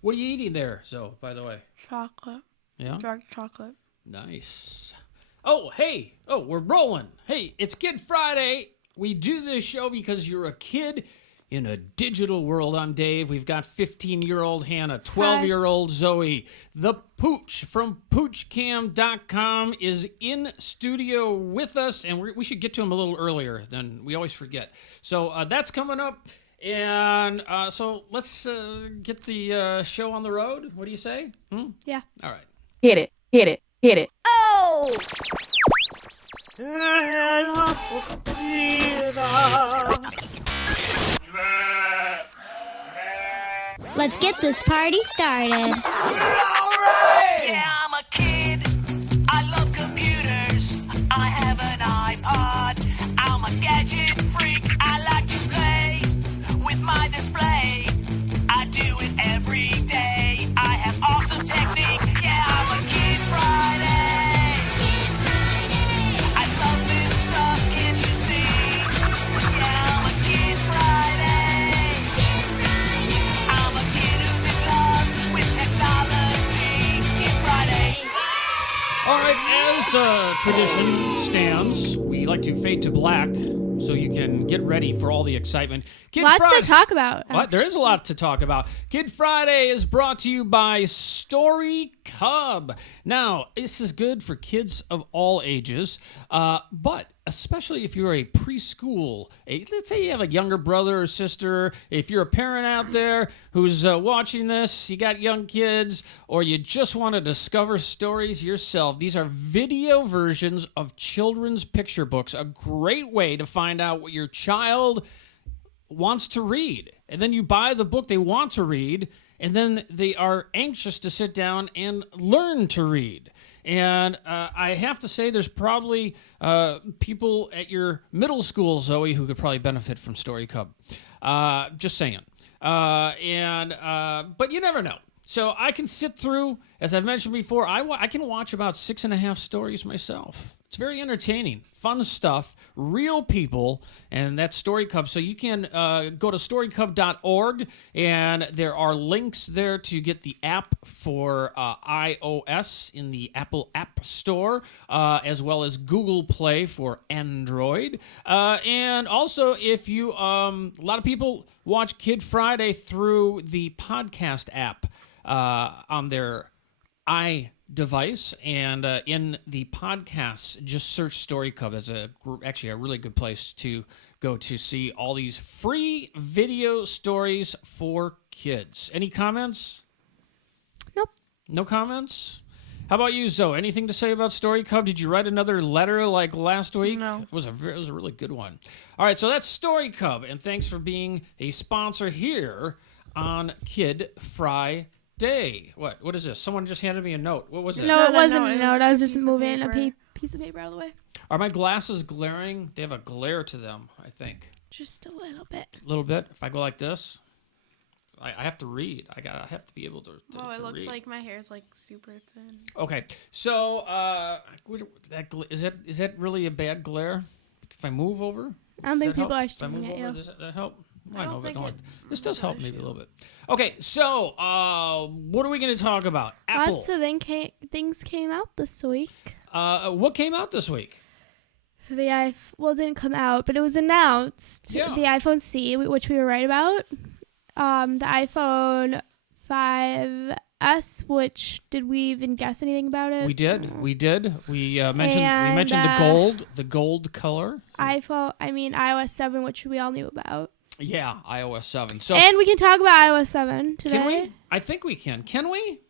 What are you eating there, Zoe, by the way? Chocolate. Yeah? Dark chocolate. Nice. Oh, hey. Oh, we're rolling. Hey, it's Kid Friday. We do this show because you're a kid in a digital world. I'm Dave. We've got 15-year-old Hannah, 12-year-old Zoe. The Pooch from PoochCam.com is in studio with us, and we should get to him a little earlier than we always forget. So that's coming up, and so let's get the show on the road. What do you say? Yeah. All right. Hit it, hit it, hit it. Oh! Let's get this party started. Yeah, I'm a kid. I love computers. I have an iPod. I'm a gadget freak. I like to play with my display. I do it every day. I have awesome technique. Yeah, I'm a Kid Friday. I love this stuff, can't you see? Yeah, I'm a Kid Friday. I'm a kid who's in love with technology. Kid Friday. All right, as tradition stands, we like to fade to black so you can get ready for all the excitement. Kid Lots Friday. to talk about. What? There is a lot to talk about. Kid Friday is brought to you by StoryCub. Now, this is good for kids of all ages, but especially if you're a preschool, let's say you have a younger brother or sister, if you're a parent out there who's watching this, you got young kids, or you just want to discover stories yourself, these are video versions of children's picture books, a great way to find out what your child wants to read. And then you buy the book they want to read, and then they are anxious to sit down and learn to read. And I have to say, there's probably people at your middle school, Zoe, who could probably benefit from StoryCub. Just saying. But you never know. So I can sit through, as I've mentioned before, I can watch about 6.5 stories myself. It's very entertaining, fun stuff, real people, and that's StoryCub. So you can go to StoryCub.org, and there are links there to get the app for iOS in the Apple App Store, as well as Google Play for Android. And also, if you, a lot of people watch Kid Friday through the podcast app on their device, and in the podcasts, just search StoryCub. It's actually a really good place to go to see all these free video stories for kids. Any comments? Nope. No comments? How about you, Zoe? Anything to say about StoryCub? Did you write another letter like last week? No. It was a really good one. All right, so that's StoryCub, and thanks for being a sponsor here on Kid Friday. What is this? Someone just handed me a note. What was it? No, it wasn't no, a it note. was I was just just a piece of moving a paper. piece of paper out of the way. Are my glasses glaring? They have a glare to them, I think. Just a little bit. A little bit. If I go like this, I have to read. I have to be able to Oh, it to looks read. like my hair is like super thin. Okay, so is that really a bad glare? If I move over, I don't think does that people help? are If I staring move at over, you. does that help? I don't know, but think don't it this does help bothers maybe a you. little bit. Okay, so what are we going to talk about? Apple. Lots of things came out this week. What came out this week? It didn't come out, but it was announced. Yeah. The iPhone C, which we were right about. The iPhone 5S, which did we even guess anything about it? We did. We mentioned And, the gold color. iOS 7, which we all knew about. Yeah, iOS 7. So And we can talk about iOS 7 today. can we? I think we can. Can we?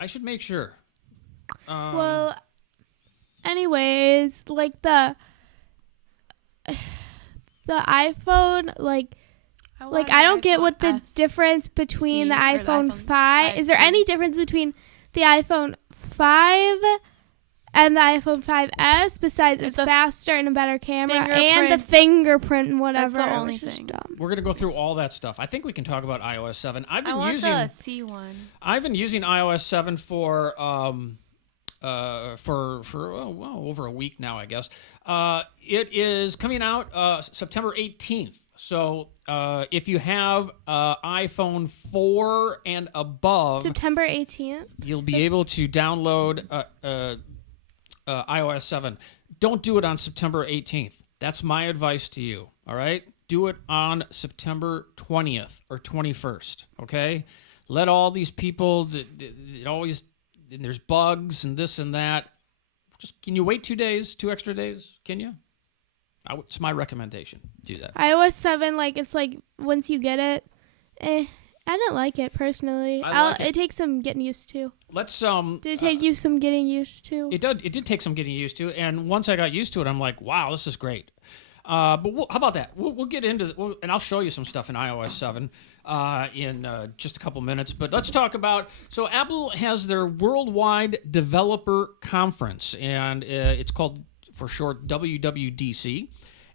I should make sure. Well, anyways, like the iPhone, I don't get what the difference between the iPhone 5. Is there any difference between the iPhone 5 and the iPhone 5S besides it's faster and a better camera and the fingerprint and whatever? That's the only which is thing. dumb. We're gonna go through all that stuff. I think we can talk about iOS 7. I want the C one. I've been using iOS 7 for over a week now, I guess. It is coming out September 18th. So if you have iPhone 4 and above, September 18th. you'll be able to download iOS 7. Don't do it on September 18th. That's my advice to you, all right? Do it on September 20th or 21st, okay? Let all these people, there's bugs and this and that. Just, can you wait 2 days, 2 extra days? Can you? It's my recommendation. Do that. iOS 7, it's like once you get it, I don't like it personally. It takes some getting used to. Let's Did it take you some getting used to? It did take some getting used to, and once I got used to it, I'm like, wow, this is great. But how about that? We'll get into and I'll show you some stuff in iOS 7 in just a couple minutes. But let's talk about. So Apple has their Worldwide Developer Conference, and it's called for short WWDC,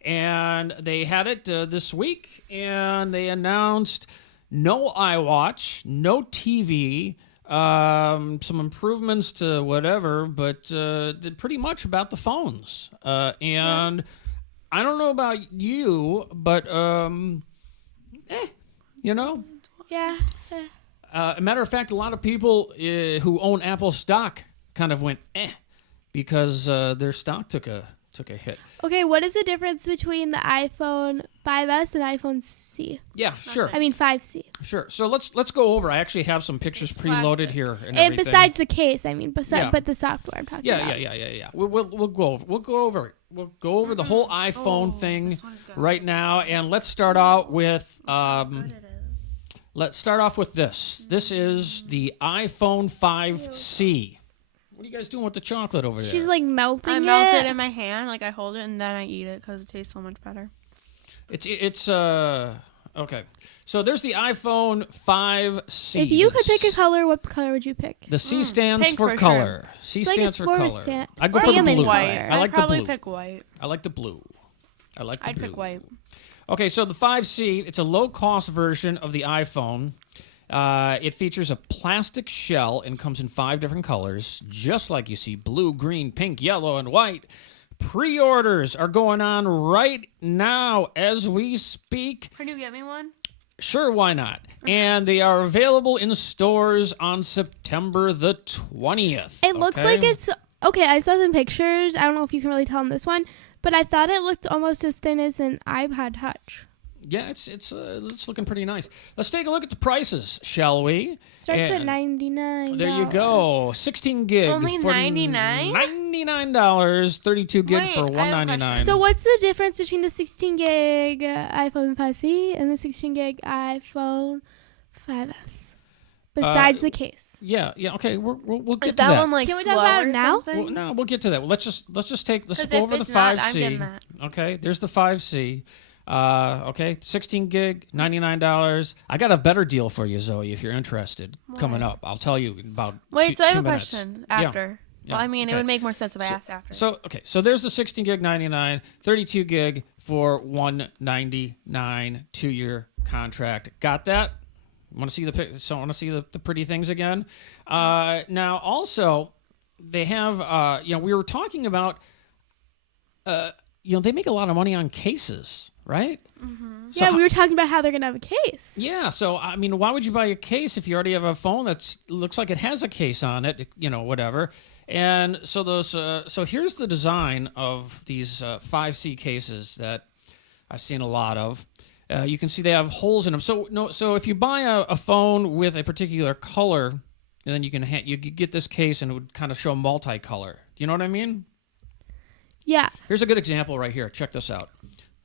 and they had it this week, and they announced no iWatch, no TV. Some improvements to whatever, but pretty much about the phones. And I don't know about you, but Yeah. a matter of fact, a lot of people who own Apple stock kind of went because their stock took a hit. Okay, what is the difference between the iPhone 5S and iPhone C? Yeah, sure. I mean 5C. Sure. So let's go over. I actually have some pictures preloaded here and And everything. besides the case, but the software I'm talking about. Yeah. We'll go over it. We'll go over the whole iPhone thing right now, and let's start out with this. This is the iPhone 5C. What are you guys doing with the chocolate over there? She's like melting I it. melt it in my hand, I hold it and then I eat it because it tastes so much better. It's okay. So there's the iPhone 5C. If you could pick a color, what color would you pick? The C stands pink for for color. C It's stands like for a color. I'd go for the salmon blue. color. I like I'd probably the blue. pick white. I like the blue. I'd pick white. Okay, so the 5C, it's a low-cost version of the iPhone. It features a plastic shell and comes in 5 different colors, just like you see: blue, green, pink, yellow, and white. Pre-orders are going on right now as we speak. Can you get me one? Sure, why not? And they are available in stores on September the 20th. It looks like it's okay. I saw some pictures. I don't know if you can really tell in this one, but I thought it looked almost as thin as an iPod Touch. Yeah, it's looking pretty nice. Let's take a look at the prices, shall we? Starts at $99. There you go. 16 gig. Only for $99? $99. 32 gig Wait, for I have a $199. question. So what's the difference between the 16 gig iPhone 5C and the 16 gig iPhone 5S? Besides the case. Yeah. Okay. We'll get Is to that that. one like Can we talk slow about it or now? something? Well, no, we'll get to that. Well, let's go over the 5C. I'm getting that. Okay, there's the 5C. Okay, 16 gig, $99. I got a better deal for you, Zoe, if you're interested. Coming up, I'll tell you in about Wait, two so I have a minutes. question Yeah. after. Yeah, Well, I mean, okay. it would make more sense if I asked after. So there's the 16 gig 99, 32 gig for 199, 2-year contract. Got that? Want to see the pretty things again? Now also they have we were talking about they make a lot of money on cases, right? Mm-hmm. So we were talking about how they're going to have a case. Yeah, so I mean, why would you buy a case if you already have a phone that looks like it has a case on it, whatever. And so so here's the design of these 5C cases that I've seen a lot of. You can see they have holes in them. So if you buy a phone with a particular color, and then you could get this case and it would kind of show multicolor. Do you know what I mean? Yeah. Here's a good example right here. Check this out.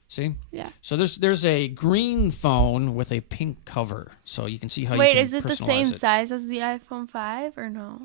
See? Yeah. So there's a green phone with a pink cover. So you can see how Wait, you can is it the personalize same it. size as the iPhone 5 or no?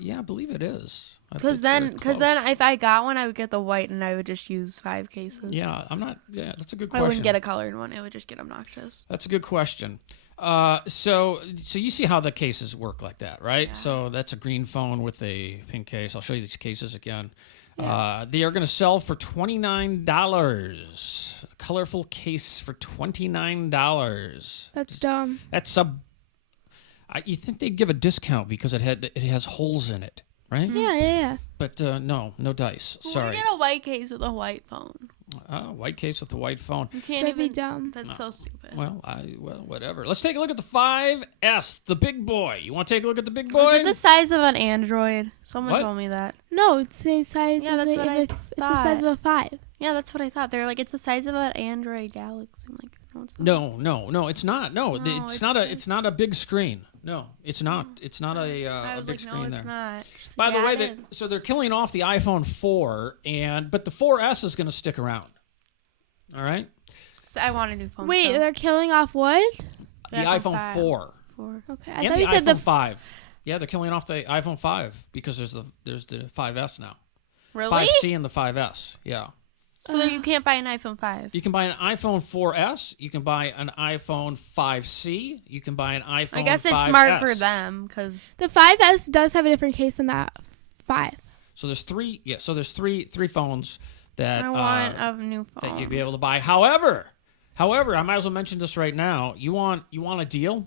Yeah, I believe it is. Because then if I got one, I would get the white and I would just use 5 cases. Yeah, that's a good I question. wouldn't get a colored one. It would just get obnoxious. That's a good question. So you see how the cases work like that, right? Yeah. So that's a green phone with a pink case. I'll show you these cases again. Yeah. They are going to sell for $29. A colorful case for $29. That's dumb. That's you think they'd give a discount because it has holes in it, right? Yeah. But no dice. Who Sorry. would get a white case with a white phone? White case with the white phone. You can't That'd be even. dumb. That's so stupid. Well, whatever. Let's take a look at the 5S, the big boy. You want to take a look at the big boy? Is it the size of an Android? Someone What? told me that. No, it's the size. Yeah, of that's the, what I It's the size of a 5. Yeah, that's what I thought. They're like, it's the size of an Android Galaxy. I'm like, no, it's not. No, it's not. No, No, it's not a big screen. No, it's not. It's not a I was big like, screen no, there. it's not. Just By the way, add it. so they're killing off the iPhone 4, but the 4S is going to stick around. All right, So I want a new phone. Wait, so. they're killing off what? the iPhone 5. 4 Okay, I and thought the you said iPhone the 5. Yeah, they're killing off the iPhone 5 because there's the 5S now. Really? 5C and the 5S. Yeah. So you can't buy an iPhone 5. You can buy an iPhone 4S. You can buy an iPhone 5C. You can buy an iPhone 5S. I guess it's smart for them because the 5S does have a different case than that 5. So there's three. Yeah. So there's three phones that I want a new that phone. you'd be able to buy. However, I might as well mention this right now. You want a deal?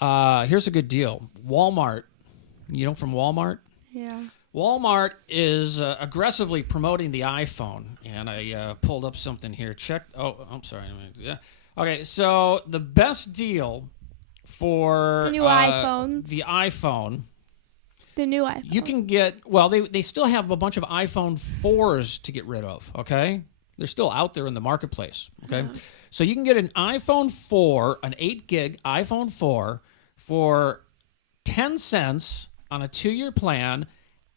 Here's a good deal. Walmart. You know, from Walmart. Yeah. Walmart is aggressively promoting the iPhone, and I pulled up something here. I'm sorry. Yeah. Okay, so the best deal for The new iPhones. the iPhone, The new iPhone. you can get. Well, they still have a bunch of iPhone 4s to get rid of. Okay, they're still out there in the marketplace. Okay, so you can get an iPhone 4, an 8 gig iPhone 4 for 10 cents on a 2-year plan.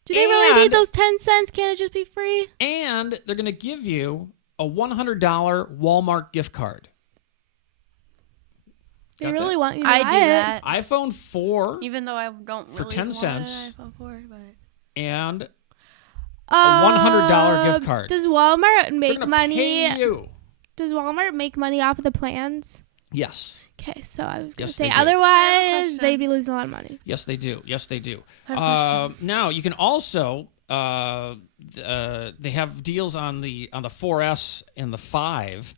Do they really And- need those 10 cents? Can't it just be free? And they're going to give you a $100 Walmart gift card. They Got really that? want you to I buy do it. that. iPhone 4 Even though I don't For really 10 want cents. an iPhone 4, but and a $100 gift card. Does Walmart They're make gonna money? pay you. Does Walmart make money off of the plans? Yes. Okay, so I was going to Yes, say they do. otherwise question. they'd be losing a lot of money. Yes, they do. Yes, they do. I have a question. Now you can also they have deals on the 4S and the 5,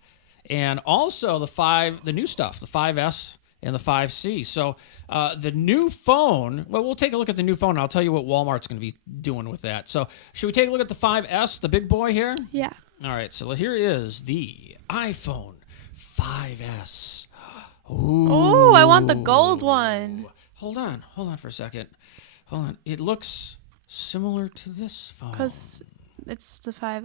and also the new stuff, the 5S and the 5C. So the new phone. Well, we'll take a look at the new phone. And I'll tell you what Walmart's going to be doing with that. So should we take a look at the 5S, the big boy here? Yeah. All right. So here is the iPhone 5S. Ooh. oh, I want the gold one. Hold on for a second. Hold on. It looks similar to this phone. Because it's the 5.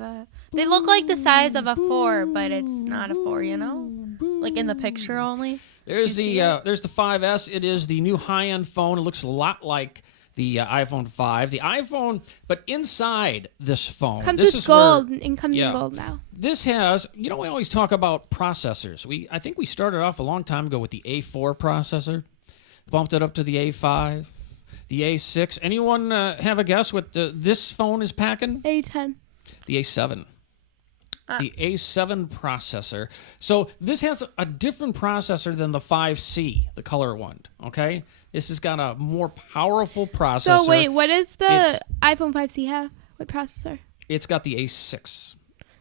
They look like the size of a 4, but it's not a 4, you know? Like in the picture only. There's You the see there's the 5S. It is the new high-end phone. It looks a lot like the iPhone 5. The iPhone, but inside this phone, Comes this with is where- gold and comes yeah. in gold now. This has, we always talk about processors. I think we started off a long time ago with the A4 processor, bumped it up to the A5, the A6. Anyone have a guess what this phone is packing? A10. The A7. The A7 processor. So this has a different processor than the 5C, the color one, okay? This has got a more powerful processor. So wait, what does the It's- iPhone 5C have? What processor? It's got the A6.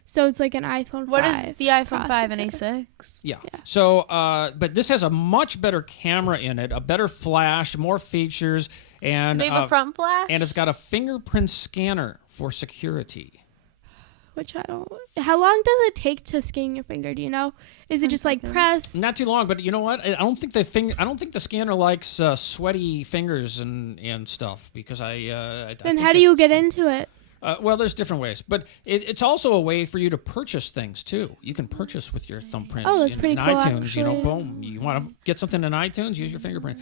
So it's like an iPhone 5. What is the iPhone 5 and processor. A6? Yeah. So, but this has a much better camera in it, a better flash, more features, and Do they have a front flash? and it's got a fingerprint scanner for security. Which I don't. How long does it take to scan your finger? Do you know? Is it just like press? Not too long, but you know what? I don't think the scanner likes sweaty fingers and stuff because I Then think how do you get into it? well, there's different ways, but it's also a way for you to purchase things too. You can purchase with your thumbprint. Oh, that's pretty in cool, iTunes, actually. boom. You want to get something in iTunes? Use your fingerprint.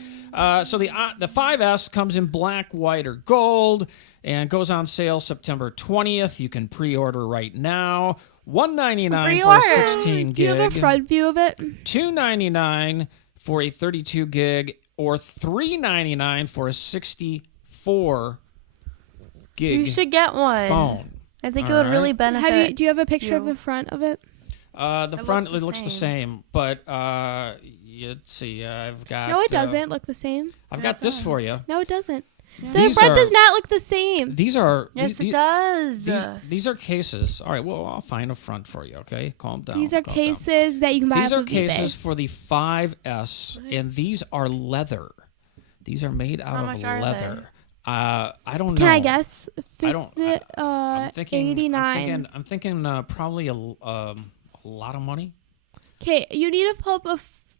So the 5S comes in black, white, or gold, and goes on sale September 20th. You can pre-order right now. $199 for a 16 gig. Do you have a front view of it? $299 for a 32 gig, or $399 for a 64 gig You should get one. phone. I think it All would really right. benefit. Do you have a picture of you. the front of it? The It front looks the looks the same, but let's see. I've got. No, it doesn't look the same. I've got this for you. No, it doesn't. The These front are- does not look the same. These are. Yes, these, it does. These are cases. All right. Well, I'll find a front for you. Okay. Calm down. These are calm down. cases that you can buy These off are of cases eBay. for the 5S, and these are leather. These are made out How of much are leather. I don't know. Can I guess? I'm thinking 89. I'm thinking probably a lot of money. Okay, you need to pull up a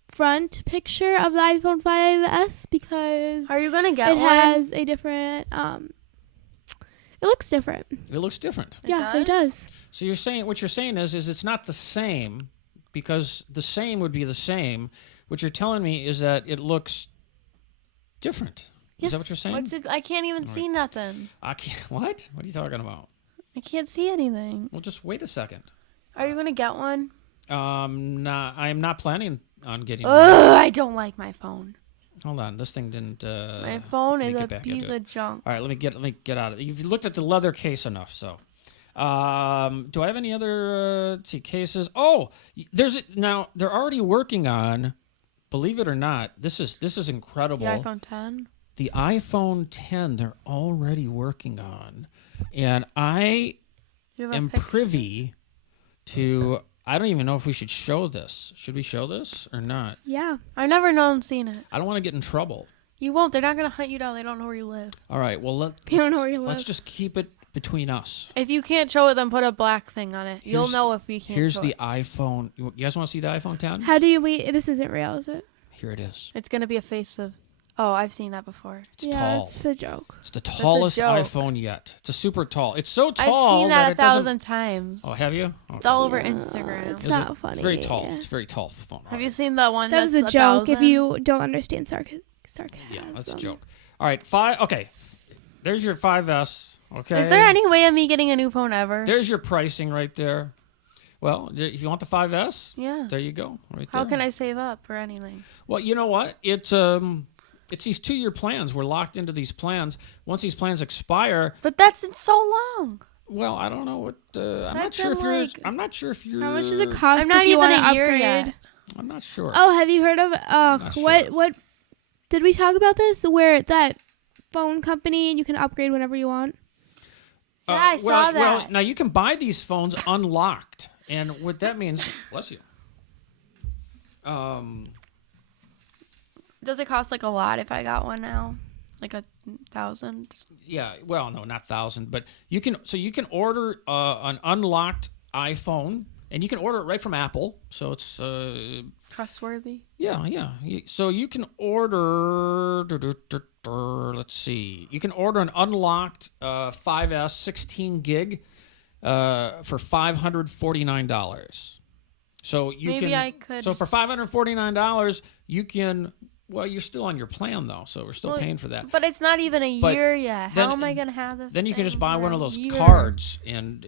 front picture of the iPhone 5S because Are you gonna get it one? has a different. It looks different. It looks different. It does. So what you're saying is it's not the same, because the same would be the same. What you're telling me is that it looks different. Yes. Is that what you're saying? What's it? I can't even see nothing. I can't. What? What are you talking about? I can't see anything. Well, just wait a second. Are you gonna get one? I'm not planning on getting one. Ugh, I don't like my phone. Hold on, this thing didn't. My phone let me is get a back into piece it. of junk. All right, let me get out of it. You've looked at the leather case enough, so. Do I have any other let's see, cases? Oh, now they're already working on. Believe it or not, this is incredible. The iPhone 10. The iPhone 10 they're already working on, and I am privy to. I don't even know if we should show this. Should we show this or not? Yeah. I've never seen it. I don't want to get in trouble. You won't. They're not gonna hunt you down. They don't know where you live. All right. Well, They don't know where you live. let's just keep it between us. If you can't show it, then put a black thing on it. You'll know if we can't. Here's show the it. iPhone. You guys want to see the iPhone 10? How do you This isn't real, is it? Here it is. It's gonna be a face of. Oh, I've seen that before. It's tall. It's a joke. It's the tallest joke. iPhone yet. It's a super tall. It's so tall. I've seen that it doesn't- 1,000 times. Oh, have you? It's all over Instagram. It's Is not it? funny. It's very tall. It's a very tall phone. Have you seen the one That was that's a joke 1,000? if you don't understand sarcasm. Yeah, that's a joke. All right, 5. Okay, there's your 5S. Okay. Is there any way of me getting a new phone ever? There's your pricing right there. Well, if you want the 5S, Yeah. there you go. Right How there. can I save up or anything? Well, you know what? It's these 2-year plans. We're locked into these plans. Once these plans expire, But that's so long. well, I don't know what. I'm not That's sure if in, you're. like- I'm not sure if you're. How much does it cost I'm not if you even want to a year upgrade? yet. I'm not sure. Oh, have you heard of Not sure. what did we talk about this? Where that phone company and you can upgrade whenever you want? Yeah, I saw Well, that. now you can buy these phones unlocked, and what that means, bless you. Does it cost like a lot if I got one now? Like 1,000? Yeah, well, no, not 1,000, but you can order an unlocked iPhone, and you can order it right from Apple. So it's Trustworthy? yeah. So you can order. Let's see. You can order an unlocked 5S 16 gig for $549. So you Maybe can. I could So for $549, you can. Well, you're still on your plan though, so we're still paying for that. But it's not even a But year yet. then- How am I going to have this? Then you can just thing buy for one a of those year? cards, and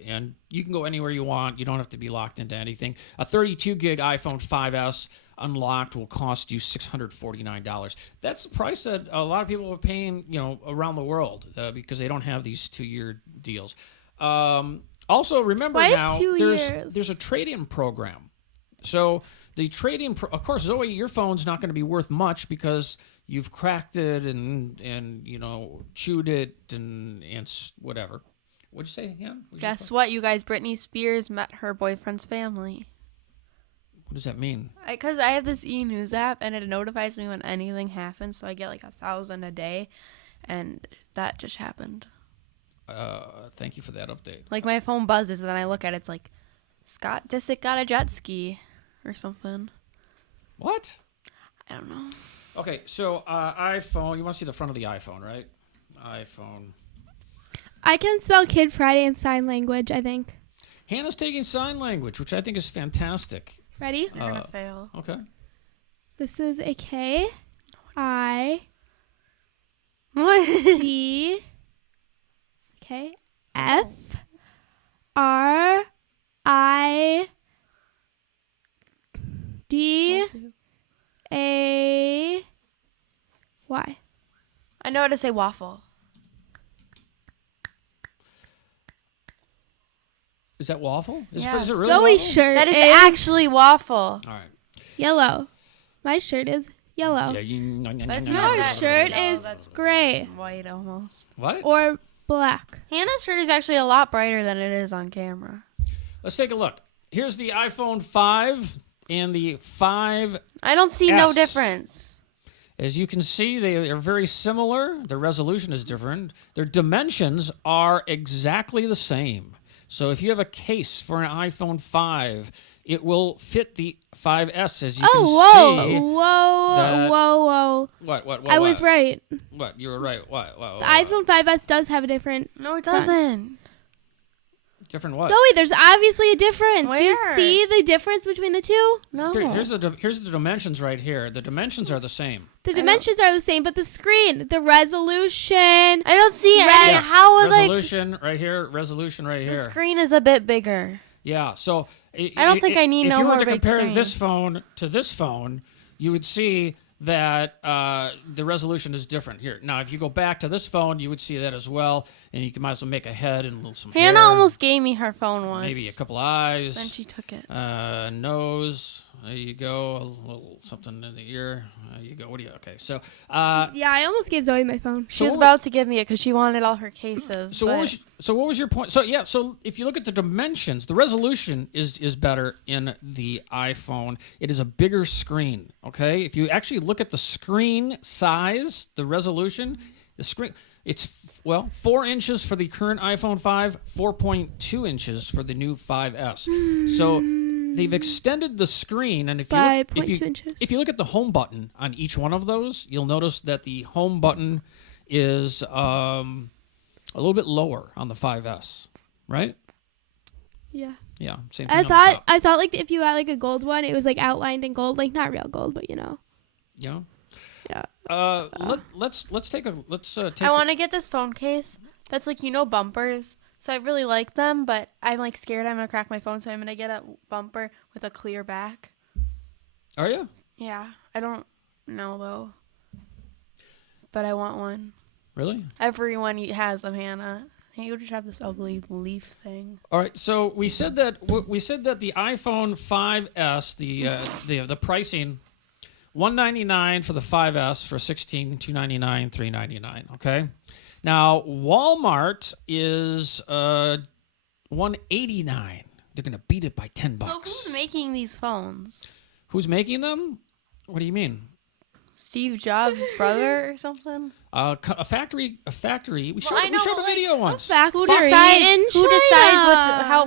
you can go anywhere you want. You don't have to be locked into anything. A 32 gig iPhone 5S unlocked will cost you $649. That's the price that a lot of people are paying, around the world because they don't have these 2-year deals. Also, remember Why now 2 years? there's a trade-in program. So the trade-in, of course, Zoe, your phone's not going to be worth much because you've cracked it and chewed it and whatever. What'd you say, Han? Guess what, you guys? Britney Spears met her boyfriend's family. What does that mean? Because I have this e-news app, and it notifies me when anything happens, so I get like 1,000 a day, and that just happened. Thank you for that update. Like, my phone buzzes, and then I look at it, it's like, Scott Disick got a jet ski or something. What? I don't know. Okay, so iPhone. You want to see the front of the iPhone, right? iPhone. I can spell Kid Friday in sign language, I think. Hannah's taking sign language, which I think is fantastic. Ready? You're going to fail. Okay. This is a K I What? D K F R I D A Y. I know how to say waffle. Is that waffle? Is Yeah. it really Zoe's waffle? shirt That is is actually waffle. All right. yellow. My shirt is yellow. Yeah, That's Your not that shirt yellow, is that's gray white almost. What? or black. Hannah's shirt is actually a lot brighter than it is on camera. Let's take a look. Here's the iPhone 5 and the 5. I don't see no S. difference. As you can see, they are very similar. Their resolution is different. Their dimensions are exactly the same. So if you have a case for an iPhone 5, it will fit the 5S, as you can see. Whoa. What? I was right. What? You were right. What? The iPhone 5S does have a different... No, it doesn't. Different what? Zoe, there's obviously a difference. Do you Where? see the difference between the two? No. Here's the dimensions right here. The dimensions are the same. The dimensions are the same, but the screen, the resolution... I don't see any. Yes. How is resolution right here? Resolution right here. the screen is a bit bigger? Yeah. So I don't think I need no more If you were to big compare screen. this phone to this phone, you would see that the resolution is different here. Now, if you go back to this phone, you would see that as well, and you might as well make a head and some Hannah hair, almost gave me her phone once. maybe a couple eyes. Then she took it. Nose. There you go. A little something in the ear. There you go. What do you? Okay. So. Yeah, I almost gave Zoe my phone. She was about to give me it because she wanted all her cases. So what was your point? So yeah, so if you look at the dimensions, the resolution is better in the iPhone. It is a bigger screen. Okay, if you actually look at the screen size, the resolution, the screen, it's 4 inches for the current iPhone 5, 4.2 inches for the new 5S. So they've extended the screen, and if you look at the home button on each one of those, you'll notice that the home button is a little bit lower on the 5S, right? Yeah. Yeah, same thing. I thought like if you got like a gold one, it was like outlined in gold, like not real gold, but you know. Yeah. Yeah. Let's take. I want to get this phone case that's like bumpers. So I really like them, but I'm like scared I'm gonna crack my phone, so I'm gonna get a bumper with a clear back. Are you? Yeah, I don't know though, but I want one. Really? Everyone has them, Hannah. You just have this ugly leaf thing. All right. So we said that the iPhone 5S, the pricing, $199 for the 5S for $16, $299, $399. Okay. Now Walmart is $189. They're gonna beat it by $10. So who's making these phones? Who's making them? What do you mean? Steve Jobs' brother or something? A factory. We showed I know, a but, video once. Who decides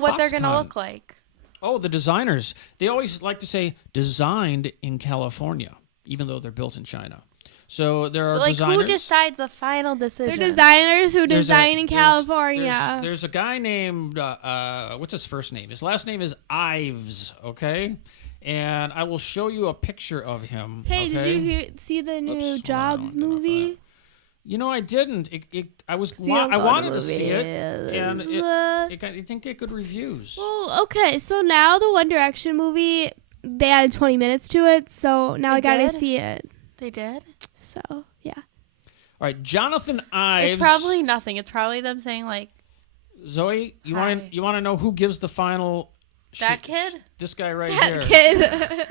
what they're gonna Foxconn. look like? Oh, the designers. They always like to say designed in California, even though they're built in China. So there are designers. Who decides the final decision? They're designers who design in California. There's a guy named what's his first name? His last name is Ives. Okay, and I will show you a picture of him. Hey, okay? did you see the new Jobs movie? You know, I didn't. I wanted to see it, and I didn't get good reviews. Well, okay, so now the One Direction movie, they added 20 minutes to it, so now I gotta see it. They did? So, yeah. All right, Jonathan Ives. It's probably nothing. It's probably them saying like, Zoe, you want to know who gives the final? That kid? This guy right here. Kid.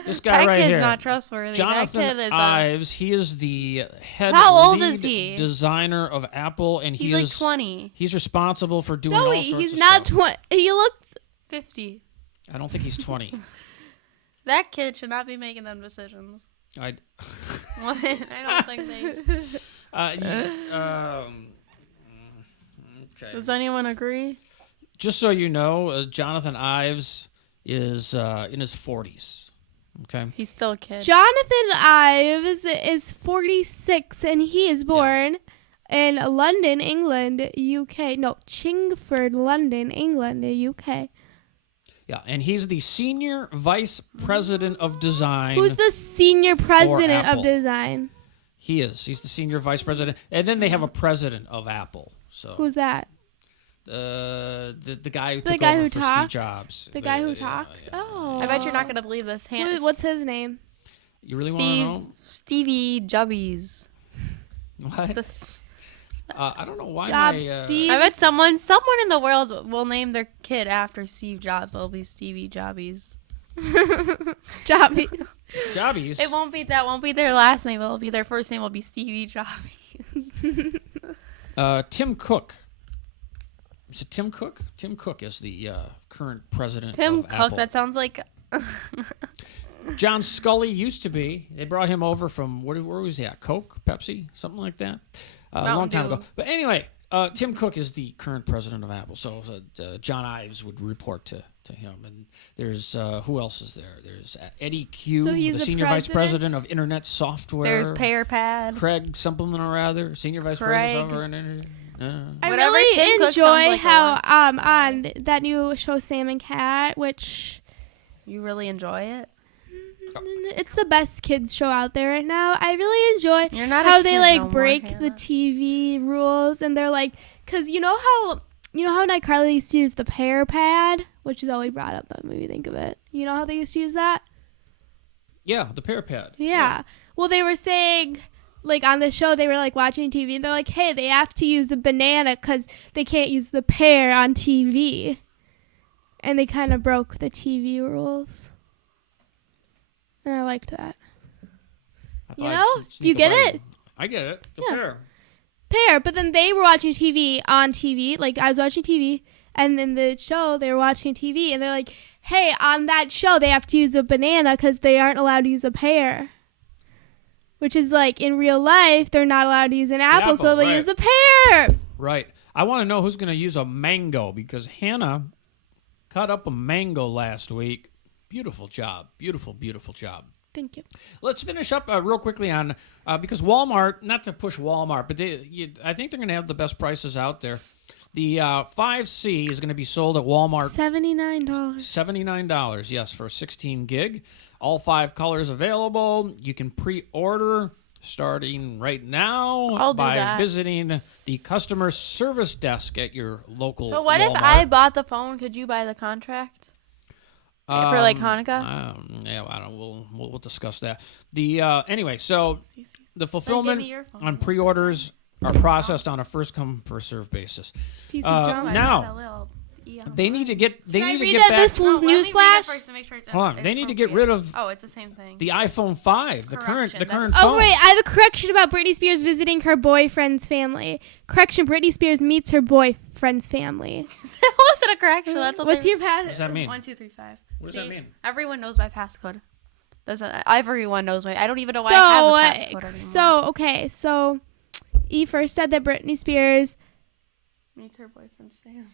This guy right here. That kid's not trustworthy. Jonathan that kid is Ives. He is the head lead designer of Apple, and he's like 20. He's responsible for doing Zoe, all sorts he's of not stuff. 20. He looks 50. I don't think he's 20. That kid should not be making them decisions. I don't think they. Okay. Does anyone agree? Just so you know, Jonathan Ives is in his 40s. Okay. He's still a kid. Jonathan Ives is 46, and he is born in London, England, UK. No, Chingford, London, England, UK. Yeah, and he's the senior vice president of design. Who's the senior president of design? He is. He's the senior vice president, and then they have a president of Apple. So who's that? The guy who the guy who for talks. Steve Jobs. The guy who talks. Yeah. Oh, I bet you're not gonna believe this. What's his name? You really want to know? Stevie Jobbies. What? I don't know why. Steve. I bet someone in the world will name their kid after Steve Jobs. It'll be Stevie Jobbies. Jobbies. Jobbies. That won't be their last name. It'll be their first name. Will be Stevie Jobbies. Tim Cook. Is it Tim Cook? Tim Cook is the current president Tim of Cook. Apple. That sounds like. John Scully used to be. They brought him over from, where was he at? Coke? Pepsi? Something like that? A long time ago. But anyway, Tim Cook is the current president of Apple. So John Ives would report to him. And there's, who else is there? There's Eddie Q, the senior vice president of Internet Software. There's PayerPad. Craig something or other, senior vice president of Internet. I really enjoy how on that new show Sam and Cat, which you really enjoy it. It's the best kids show out there right now. I really enjoy how they like break the TV rules, and they're like, because you know how iCarly used to use the PayerPad, which is always brought up. That made me think of it. You know how they used to use that? Yeah, the PayerPad. Yeah. Well, they were saying, like, on the show, they were, like, watching TV, and they're like, hey, they have to use a banana because they can't use the pear on TV. And they kind of broke the TV rules. And I liked that. You know? Do you get it? I get it. The pear. But then they were watching TV on TV. Like, I was watching TV, and then the show, they were watching TV, and they're like, hey, on that show, they have to use a banana because they aren't allowed to use a pear. Which is like, in real life, they're not allowed to use an apple, so they use a pear. Right. I want to know who's going to use a mango, because Hannah cut up a mango last week. Beautiful job. Beautiful, beautiful job. Thank you. Let's finish up real quickly on, because Walmart, not to push Walmart, but I think they're going to have the best prices out there. The 5C is going to be sold at Walmart. $79. $79, yes, for 16 gig. All 5 colors available. You can pre-order starting right now by visiting the customer service desk at your local So what Walmart. if I bought the phone? Could you buy the contract? For like Hanukkah? Yeah, I don't. We'll discuss that. The anyway, so the fulfillment on pre-orders are processed on a first come first serve basis. Now they need to get back. This news flash. Hold on, they need to get rid of. Oh, it's the same thing. The iPhone 5, the current phone. Oh wait, I have a correction about Britney Spears visiting her boyfriend's family. Correction: Britney Spears meets her boyfriend's family. That wasn't a correction. That's what's your pass? What does that mean? 1, 2, 3, 5. What does that mean? Everyone knows my passcode. Everyone knows my. I don't even know why I have a passcode anymore. So E first said that Britney Spears meets her boyfriend's family.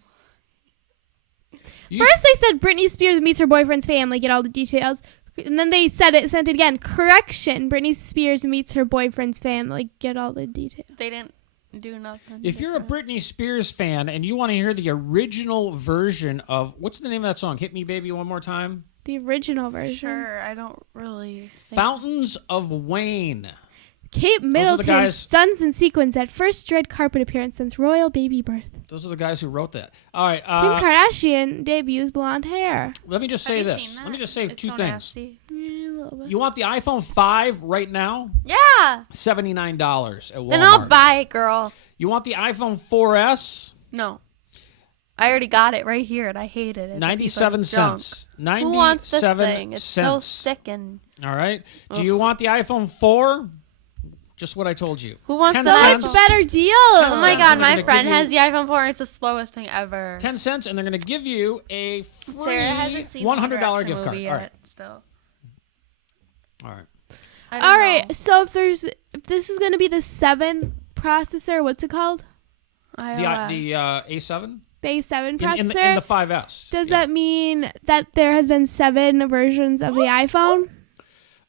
First they said Britney Spears meets her boyfriend's family. Get all the details. And then they sent it again. Correction: Britney Spears meets her boyfriend's family. Get all the details. They didn't do nothing. If you're a Britney Spears fan and you want to hear the original version of, what's the name of that song? Hit Me Baby One More Time? The original version. Sure, I don't really think Fountains of Wayne. Kate Middleton stuns in sequins at first red carpet appearance since royal baby birth. Those are the guys who wrote that. All right. Kim Kardashian debuts blonde hair. Let me just say this. Let me just say two things. Nasty. You want the iPhone 5 right now? Yeah. $79 at Walmart. Then I'll buy it, girl. You want the iPhone 4S? No. I already got it right here, and I hate it. 97 cents. 97 Who wants this thing? It's cents. so thick and... All right. Do you want the iPhone 4? Just what I told you. Who wants the much better deal? Oh my God, my friend has the iPhone 4. It's the slowest thing ever. 10 cents, and they're going to give you a free $100 gift card. All right. Still. All right. All right. So if this is going to be the 7 processor, what's it called? The A7. The A7 processor. In the 5S. Does that mean that there has been 7 versions of the iPhone?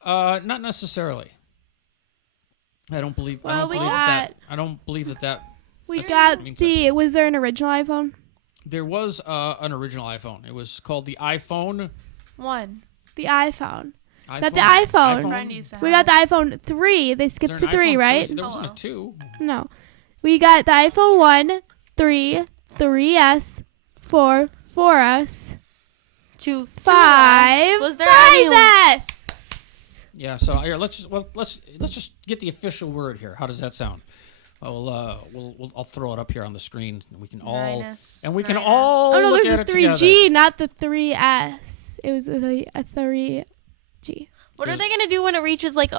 Not necessarily. I don't believe. I don't believe that. Was there an original iPhone? There was an original iPhone. It was called the iPhone 1. The iPhone. Got the iPhone. We got the iPhone 3. They skipped to 3, right? There wasn't a 2. No. We got the iPhone 1, 3, 3S, 4, 4S, 2, 5, Was there 5S. Yeah. So here, let's just get the official word here. How does that sound? I'll throw it up here on the screen, and we can all Oh no, there's a 3G, not the 3S. It was a 3G. What are they gonna do when it reaches like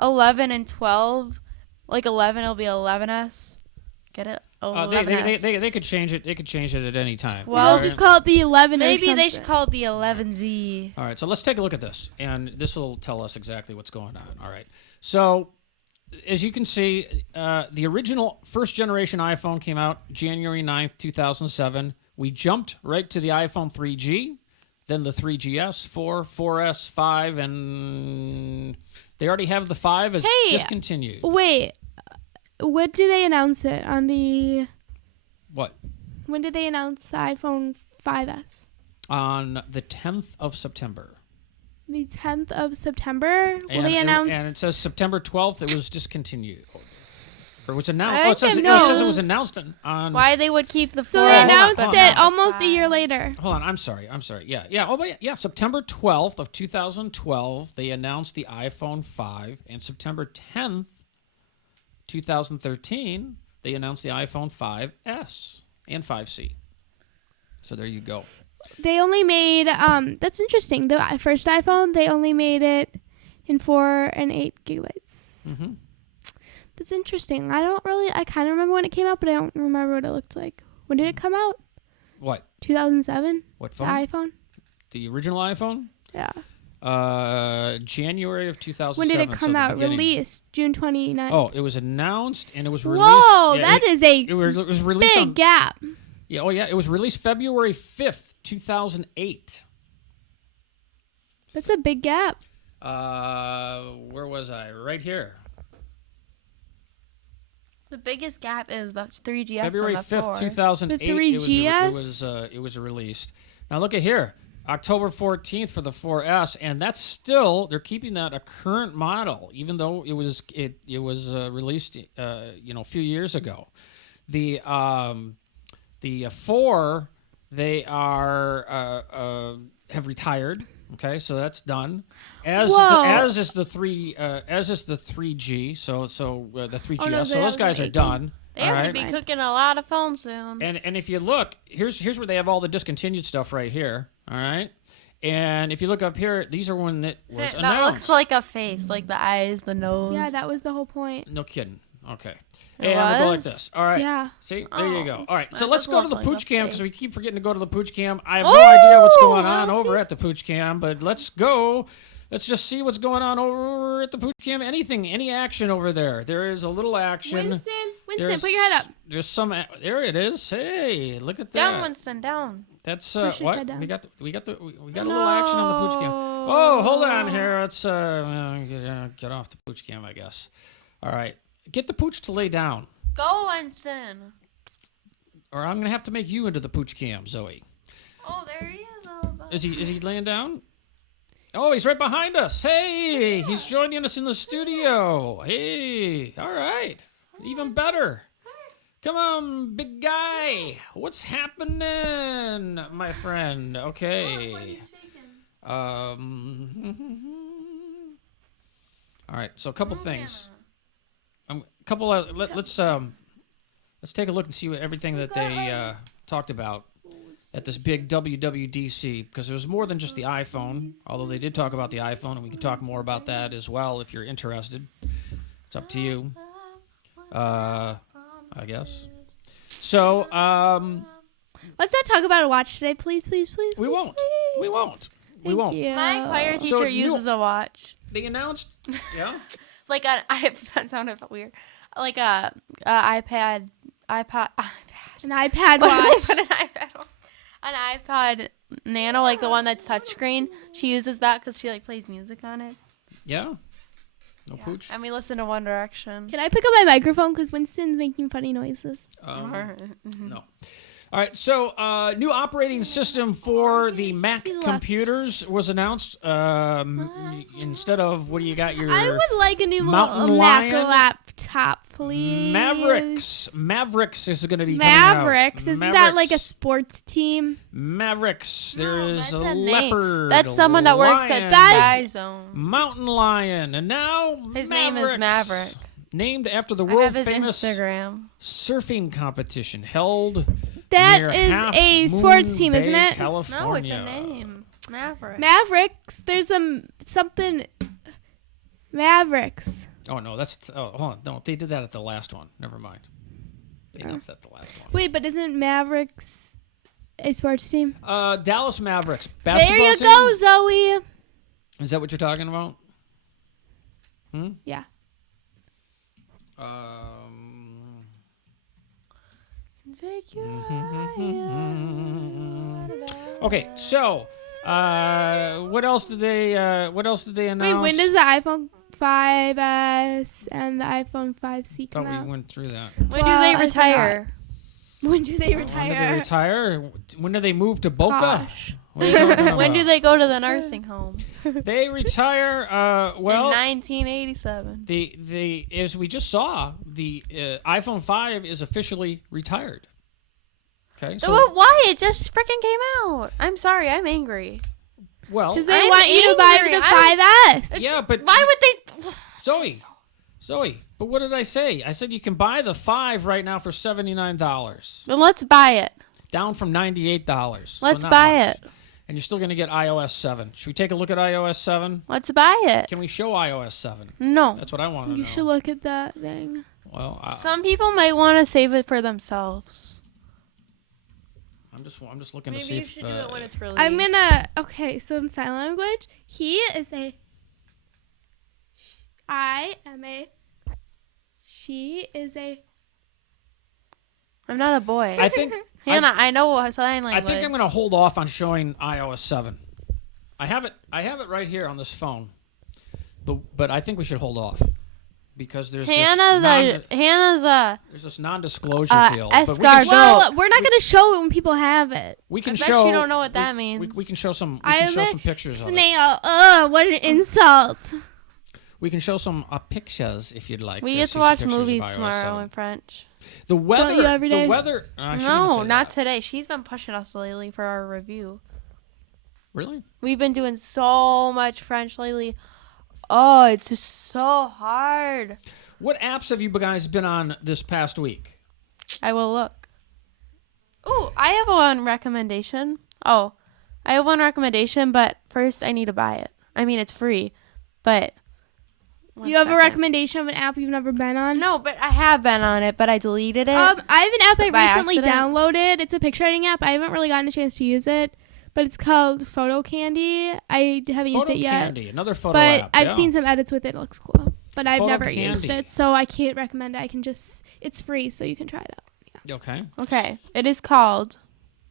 11 and 12? Like 11, it'll be 11S. Get it? 11S. They could change it. They could change it at any time. Well, just call it the 11. Maybe they should call it the 11Z. All right, so let's take a look at this, and this will tell us exactly what's going on. All right, so as you can see, the original first generation iPhone came out January 9th, 2007. We jumped right to the iPhone 3G, then the 3GS, 4, 4S, 5, and they already have the 5 as discontinued. Wait, what did they announce it on the... What? When did they announce the iPhone 5S? On the 10th of September. The 10th of September? And they announced... And it says September 12th it was discontinued. Or it was announced. It says it was announced on... Why they would keep the 4S? So they announced it almost a year later. Hold on, I'm sorry. Yeah. Oh, but yeah. September 12th of 2012, they announced the iPhone 5, and September 10th, 2013, they announced the iPhone 5S and 5C. So there you go. They only made that's interesting. The first iPhone, they only made it in 4 and 8 gigabytes. Mm-hmm. That's interesting. I kind of remember when it came out, but I don't remember what it looked like. When did it come out? What? 2007? What phone? The iPhone? The original iPhone? Yeah. January of 2007. When did it come out? Released June 29th. Oh, it was announced and it was released. Whoa, that is a it was released big gap. Yeah, oh yeah, it was released February 5th, 2008. That's a big gap. Where was I? Right here. The biggest gap is the 3GS February and the 5th, 2008. The 3GS? It was released. Now look at here. October 14th for the 4S, and that's still, they're keeping that a current model, even though it was released a few years ago. The 4, they are have retired. Okay, so that's done. As is the 3G. So the 3GS. So those guys are done. They have to be cooking a lot of phones soon. And if you look, here's where they have all the discontinued stuff right here. All right. And if you look up here, these are when it was announced. That looks like a face, like the eyes, the nose. Yeah, that was the whole point. No kidding. Okay. And we'll go like this. All right. Yeah. See? There you go. All right. So let's doesn't go to the look like PoochCam a because we keep forgetting to go to the PoochCam. I have no idea what's going on over at the PoochCam, but let's go. Let's just see what's going on over at the PoochCam. Any action over there. There is a little action. Winston, put your head up. There's some. There it is. Hey, look at that. Down, Winston, down. That's Push his what head down. we got a little action on the PoochCam. Oh, hold on here. Let's get off the PoochCam, I guess. All right, get the Pooch to lay down, Go, Winston. or I'm gonna have to make you into the PoochCam, Zoe. Oh, there he is. Is he laying down? Oh, he's right behind us. Hey, he's joining us in the studio. Hey, all right, even better. Come on, big guy. What's happening, my friend? Okay. All right. So a couple things. Let's take a look and see what everything that they talked about at this big WWDC, because there's more than just the iPhone. Although they did talk about the iPhone, and we can talk more about that as well if you're interested. It's up to you. I guess. So, let's not talk about a watch today, please. We won't. Thank you. My choir teacher uses a watch. They announced, yeah. Like an iPad. That sounded weird. Like a iPad. An iPad What watch. did I put an iPod Nano, like the one that's touchscreen. She uses that because she plays music on it. Yeah. No Pooch. And we listen to One Direction. Can I pick up my microphone because Winston's making funny noises? No. All right. So, new operating system for the Mac computers was announced. Instead of what do you got? Your I would like a new Mountain Mac Lion? laptop, please. Mavericks is going to be Mavericks. coming out. Isn't that like a sports team? Mavericks. There is that's a a name. leopard. That's someone that works at Sky Zone. Mountain Lion, and now His name is Maverick. Named after the I have world his famous Instagram. surfing competition held. That near is Half a sports Moon team, Bay, isn't it? California. No, it's a name. Maverick. Mavericks. There's something. Mavericks. Oh no, hold on. No, they did that at the last one. Never mind. They announced that the last one. Wait, but isn't Mavericks a sports team? Dallas Mavericks basketball There you team? go, Zoe. Is that what you're talking about? Yeah. Take you Okay, so what else did they announce? Wait, when does the iPhone 5S and the iPhone 5C come Thought out? we went through that. When do Well, they I retire? When do they When do they retire? retire? When do they move to Boca? Gosh. What are you talking When do about? they go to the nursing home? They retire? In Well, 1987. the as we just saw, the iPhone 5 is officially retired. Okay, so Why? It just freaking came out. I'm sorry. I'm angry. well, Because they I'm want you to buy angry. the I'm- 5S. yeah, but Why would they? Zoe, but what did I say? I said you can buy the 5 right now for $79, Well, let's buy it. down from $98. Let's so not buy much. it. And you're still going to get iOS 7. Should we take a look at iOS 7? Let's buy it. Can we show iOS 7? No. That's what I want to know. You should look at that thing. Well, Some people might want to save it for themselves. I'm just looking to Maybe see you if should do it when it's released. I'm gonna. Okay, so in sign language, he is a. I am a. She is a. I'm not a boy. I think Hannah, I know sign I language. think I'm going to hold off on showing iOS 7. I have it right here on this phone. But I think we should hold off because there's Hannah's this non-disclosure deal. But we escargot. can show, Well, we're not gonna show it when people have it. we can I bet show you don't know what that means. We can show some I am a pictures of it. snail. Ugh, what an insult. We can show some pictures if you'd like. We get see to some watch pictures of movies iOS tomorrow 7. in French. The weather. you every day? The weather. I shouldn't No, say not that. today. She's been pushing us lately for our review. Really. We've been doing so much French lately. Oh, it's just so hard. What apps have you guys been on this past week? I will look. Ooh, I have one recommendation. Oh, I have one recommendation, but first I need to buy it. I mean, it's free, but You have a recommendation of an app you've never been on? No, but I have been on it, but I deleted it. I have an app I By recently accident? downloaded. It's a picture editing app. I haven't really gotten a chance to use it, but it's called Photo Candy. I haven't used it yet. Candy, another photo But app. I've yeah. seen some edits with it. It looks cool. But I've Photo never used Candy. it, so I can't recommend it. I can just, it's free, so you can try it out. Okay. Okay, it is called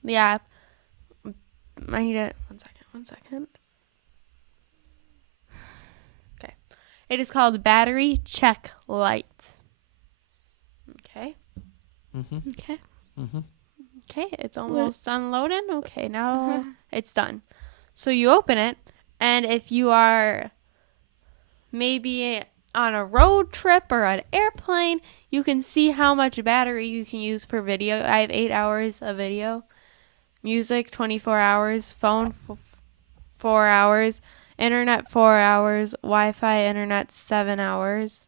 the app. I need it. 1 second. Okay, it is called Battery Check Light. Okay. Okay. Okay, it's almost unloading. Okay, now it's done. So you open it, and if you are maybe on a road trip or an airplane, you can see how much battery you can use per video. I have 8 hours of video. Music, 24 hours. Phone, 4 hours. Internet, 4 hours. Wi-Fi, internet, 7 hours.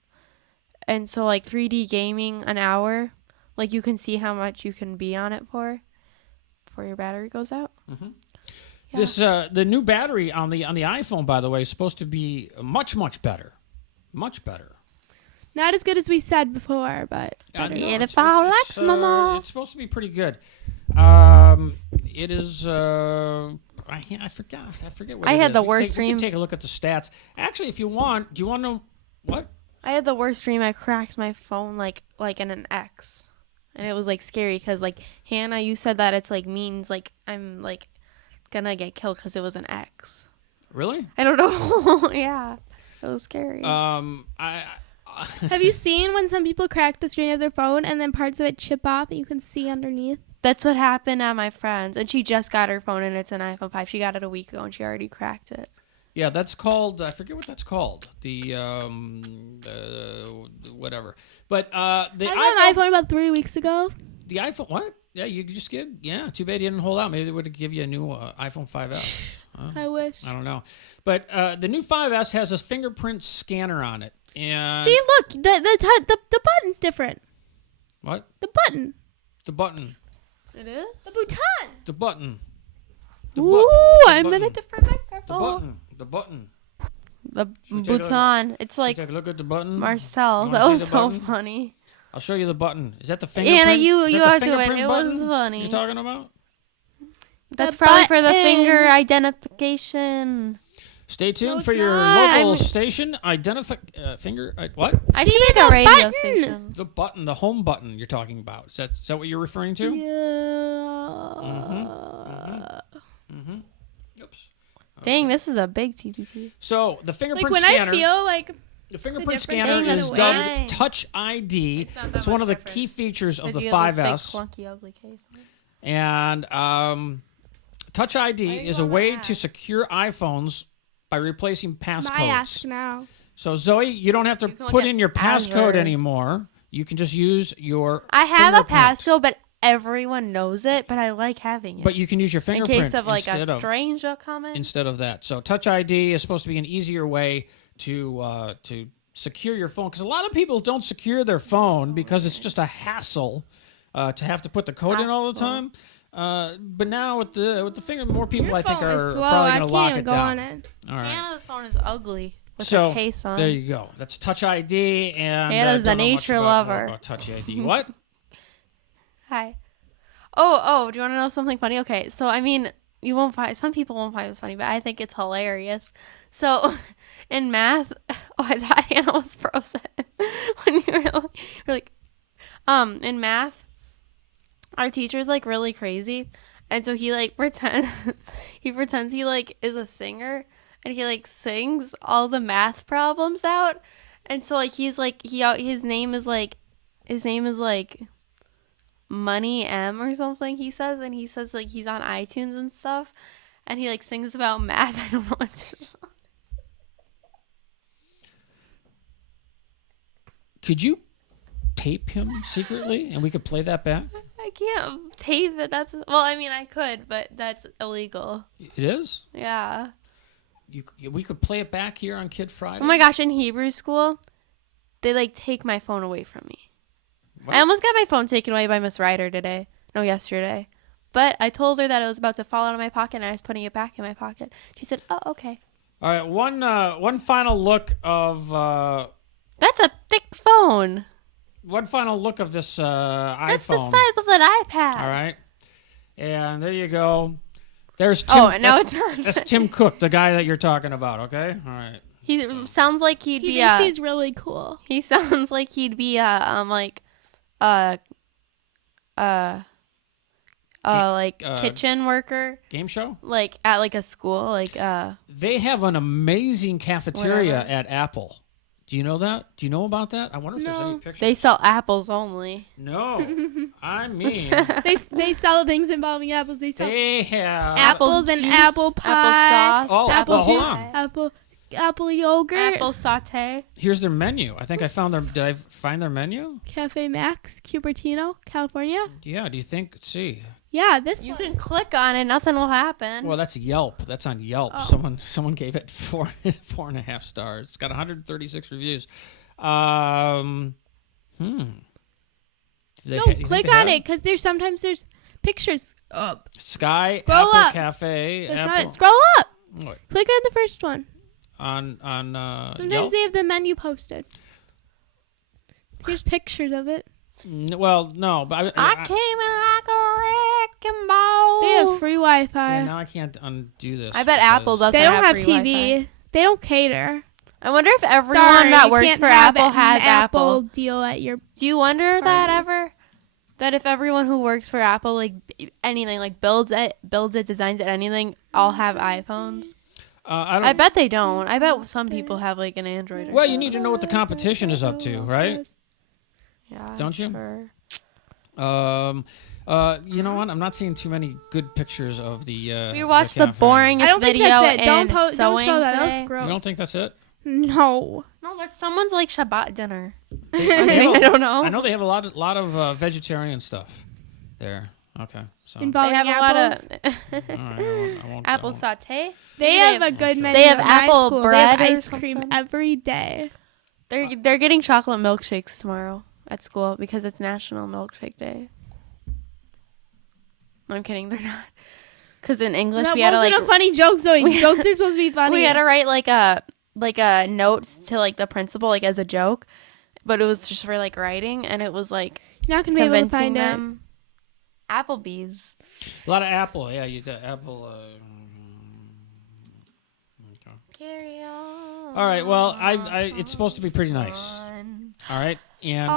And so, like, 3D gaming, an hour. Like, you can see how much you can be on it for before your battery goes out. Yeah. This the new battery on the iPhone, by the way, is supposed to be much better. Much better. Not as good as we said before, but I know, It's supposed to be pretty good. It is. I forget what I it had is. the We can worst take, we stream. can take a look at the stats. Actually, if you want, do you want to know what? I had the worst dream. I cracked my phone like in an X, and it was like scary because like Hannah, you said that it's like means like I'm like gonna get killed because it was an X. Really? I don't know. Yeah, it was scary. have you seen when some people crack the screen of their phone and then parts of it chip off and you can see underneath? That's what happened at my friend's, and she just got her phone, and it's an iPhone 5. She got it a week ago, and she already cracked it. Yeah, that's called. I forget what that's called. The whatever. But the I got an iPhone about 3 weeks ago. The iPhone. What? Yeah, you just get. Yeah, too bad you didn't hold out. Maybe they would give you a new iPhone 5S. I wish. I don't know. But the new 5S has a fingerprint scanner on it. And See, look, the button's different. what? The button. The button. It is. The button. The button. Ooh, I'm button. in a different The microphone. button. The button. The Should we take a look? bouton. It's like Take a look at the button. Marcel. You That wanna was see the so button? funny. I'll show you the button. Is that the fingerprint? Anna, Is you that the are doing fingerprint it. button Was funny. you're talking about? That's The probably for the button. finger identification. Stay tuned No, for it's your not. local station. What? I should make the a radio button. station. The button, the home button you're talking about. Is that what you're referring to? Yeah. Oops. Dang, this is a big TBT. So the fingerprint Like when scanner. I feel like The fingerprint difference scanner in is the dubbed way. Touch ID. It's not that It's one much of the different. key features of the You have this 5S. big, clunky, ugly case. And Touch ID is a way to secure iPhones by replacing my ask passcodes. now. So Zoe, you don't have to can look put at in your passcode yours. anymore. You can just use your I have a fingerprint. passcode, but everyone knows it. But I like having it But you can use your in fingerprint case of like instead a stranger coming. instead of that. So Touch ID is supposed to be an easier way to secure your phone, because a lot of people don't secure their phone because it's just a hassle to have to put the code in all the time. But now with the finger, more people Your I think phone is are slow. probably I going to can't lock even it go down. on it. All right. Hannah's phone is ugly with So a case on. there you go. That's Touch ID, and Hannah's a don't know much nature about- lover. about Touch ID. What? Hi. Oh, do you want to know something funny? Okay, so I mean, you won't find, some people won't find this funny, but I think it's hilarious. So in math, I thought Hannah was frozen when you were like, in math, our teacher's like really crazy. And so he like pretends he like is a singer, and he like sings all the math problems out. And so like his name is like Money M or something, he says, and he says like he's on iTunes and stuff, and he like sings about math. I don't know what to do. Could you tape him secretly, and we could play that back? I can't tape it. I mean I could, but that's illegal. It is. Yeah. We could play it back here on Kid Friday. Oh my gosh, in Hebrew school, they like take my phone away from me. What? I almost got my phone taken away by Miss Ryder yesterday. But I told her that it was about to fall out of my pocket, and I was putting it back in my pocket. She said, "Oh, okay." All right, one final look of That's a thick phone. one final look of this iPhone. That's the size of an iPad. All right, and there you go. There's Tim. Oh, and now that's- it's not. That's Tim Cook, the guy that you're talking about. Okay, all right. He sounds like he'd He be thinks he's really cool. He sounds like he'd be kitchen worker, Game show. like at like a school, like They have an amazing cafeteria Whatever. at Apple. Do you know that? Do you know about that? I wonder if there's any pictures. they sell apples only. No, I mean They sell things involving apples. They sell they have apples and juice, apple pie, applesauce, Oh, apple well, hold juice, on. apple yogurt, apple saute. Here's their menu. I think I found their. Did I find their menu? Cafe Max, Cupertino, California. Yeah. Do you think? Let's see. Yeah, this You one. can click on it, nothing will happen. Well, that's Yelp. That's on Yelp. Oh. Someone gave it 4.5 stars. It's got 136 reviews. Do they No, you think click they on have it because there's pictures up. Sky Scroll Apple up. Cafe. That's Apple, not it. Scroll up. What? Click on the first one. On Sometimes Yelp? they have the menu posted. There's pictures of it. Well, no, but I came in like a wrecking ball. They have free See, Wi-Fi. now I can't undo this. I bet because- Apple doesn't They don't have free TV. Wi-Fi. They don't cater. I wonder if everyone Sorry, that you works can't for have Apple an has Apple deal at your. Do you wonder that Party. ever? That if everyone who works for Apple, like anything, like builds it, designs it, anything, all have iPhones? I bet they don't. I bet some people have like an Android. Or Well, you something. need to know what the competition is up to, right? Yeah, don't you? Sure. You know what? I'm not seeing too many good pictures of the. We watched the cafe. boringest I don't think video that's it. in Don't sewing show that. today. That's gross. You don't think that's it? No. No, but someone's like Shabbat dinner. They I don't know. I know they have a lot of vegetarian stuff there. Okay, so all Involving They have apples. a lot of right, I won't, apple I won't. saute. They have a good menu. They have at my apple school. bread They or have ice cream something? every day. They're getting chocolate milkshakes tomorrow at school because it's National Milkshake Day. No, I'm kidding. They're not. Because in English That we had to wasn't like a funny joke, Zoe. Jokes are supposed to be funny. we had to write like a notes to like the principal like as a joke, but it was just for like writing, and it was like You're not gonna be able to convincing find it. them. Applebee's. A lot of Apple. Yeah, you got Apple. Okay. Carry on. All right. Well, it's supposed to be pretty nice. All right, and